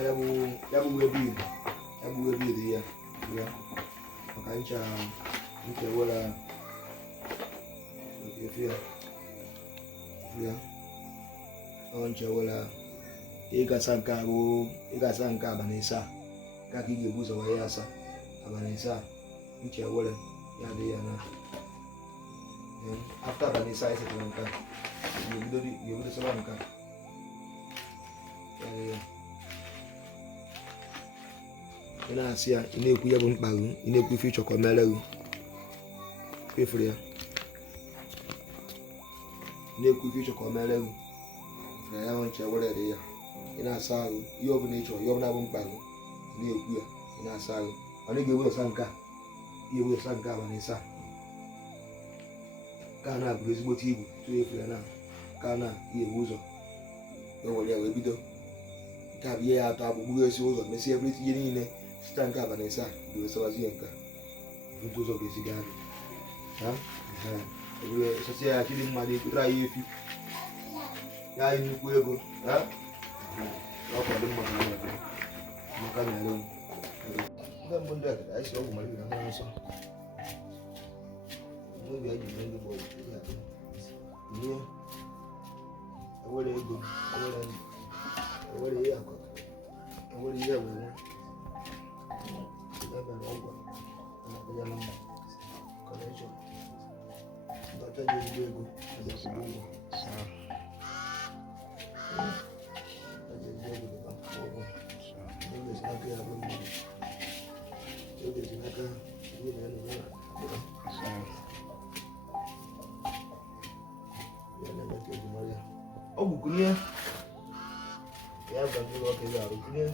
ya bụ webi dị ya maka ncha wela efia ncha wela ịgasa nke abalị isaa ka ị ga-ebu ụzọ wee ya asa abalị isaa ncha wele ya dị ya na after abalị isaa esetara nka ga-ebido saba nka ị na-asị ya ị na-ekwu ya bụ mkpa gị ị na-ekwu ife ịchọ ka o mere gị kpefuru ya na-ekwu ife ịchọ ka o mere gị na ya ncha were dị ya ị na-asa ahụ ihe ọbụla ị chọrọ ihe ọbụla bụ mkpa gị ị na-ekwu ya ị na-asa ahụ ọ na ga-ewe ọsa nke abalị isaa ka a na-abụrụ ezigbote ibu tụọ efuru ya na ka a na-ebu ụzọ were ya wee bido nke a bụ ihe ya atọ abụ esi ụzọ mesie ebe ihe niile site nke abalị isaa ga-ewesawazi ya nka ntụ ụzọ ga-esi gaa sasị ya chidi mmadụ ekwetara ya efi ya anyị nnukwu ego ọkwado maka mere ndị mbụ ndị akịta anyị si ọgwụ mara na mmanya nsọ n'obi anyị ji ndị bụ ihe ewere ego ewere ihe akụ ewere ihe were ebere ọgwụ na-abịa na mma kọnekshọn ndị ọcha ji ezigbo ego ezekwụrụ ụgwọ ọgwụ kunye ya gbanyere ọka ya arụ kunye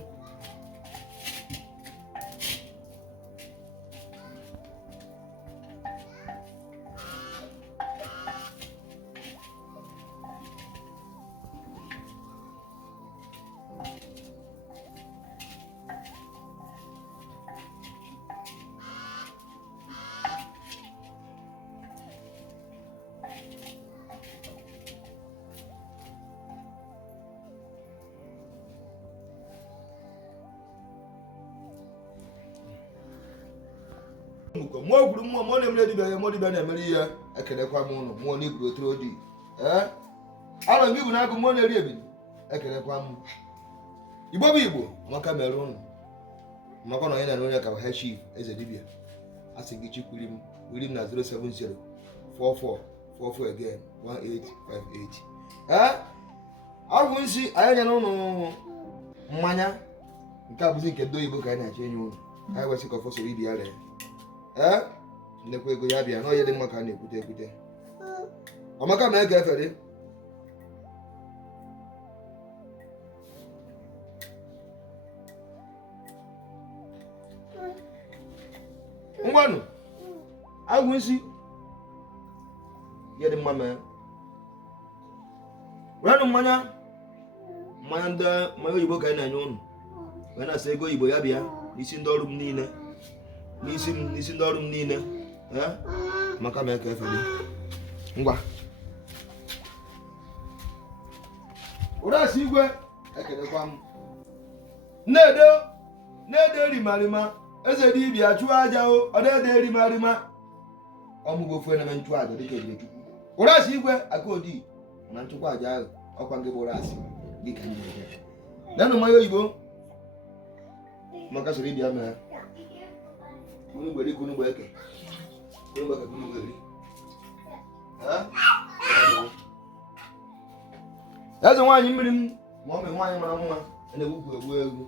mmụọ gwuru mmụọ na-emere dibịa ya mmụọ dibịa na-emere ihe ekelekwa m ụnụ mmụọ n'igwuru otoro ojii arọ gị bụ na-agụ mmụọ na-eri ebili ekelekwa m igbo bụ igbo maka mere ụnụ maka na onye na onye ka ha chief eze dibịa a sị gị chikwuri m wiri m na 070 44 again 1858 ọgwụ nsị anyị nyere ụnụ mmanya nke a bụzi nke ndị oyibo ka anyị na-achọ enye ụnụ anyị wesị ka ọfọ soro ibi ya ree nnekwa ego ya bịa n'onye dị mma ka a na-ekwute ọmaka ma ege efere ngwanụ agwụ isi ihe dị mma mee werenụ mmanya ndị oyibo ka anyị na-enye ụnụ wee na-asa ego oyibo ya bịa n'isi ndị ọrụ m niile n'isi ndị ọrụ m niile maka ma eke efere ngwa ụrasị igwe ekelekwa m nnedo erimarịma eze dibịa chụọ aja ọ na-ede erimarịma ọmụgwọ ofu na nchụ aja dịka Ebelechukwu ụrasị igwe akaodi na nchụkwa aja ahụ ọkwa nke bụ ụrasị dịka nanụ mmanya oyibo maka soro ịbịa mee kunu gberi kunu gbeke kunu gbeke kunu gberi eze nwaanyị mmiri m ma ọ bụ nwaanyị mara mma na-egwupụ egwu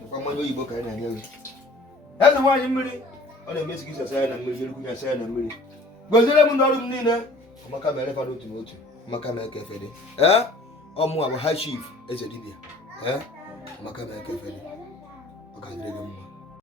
nakwa mmanya oyibo ka anyị na-enye gị eze nwaanyị mmiri ọ na-emesi gị sasa ya na mmiri mmiri kwunye asa ya na mmiri goziere m ndị ọrụ m niile ọmaka mere fada otu n'otu ọmaka ma eke efere ọmụ abụ ha chief eze dibịa ọmaka ma eke efere ọ ga-adịrị gị mma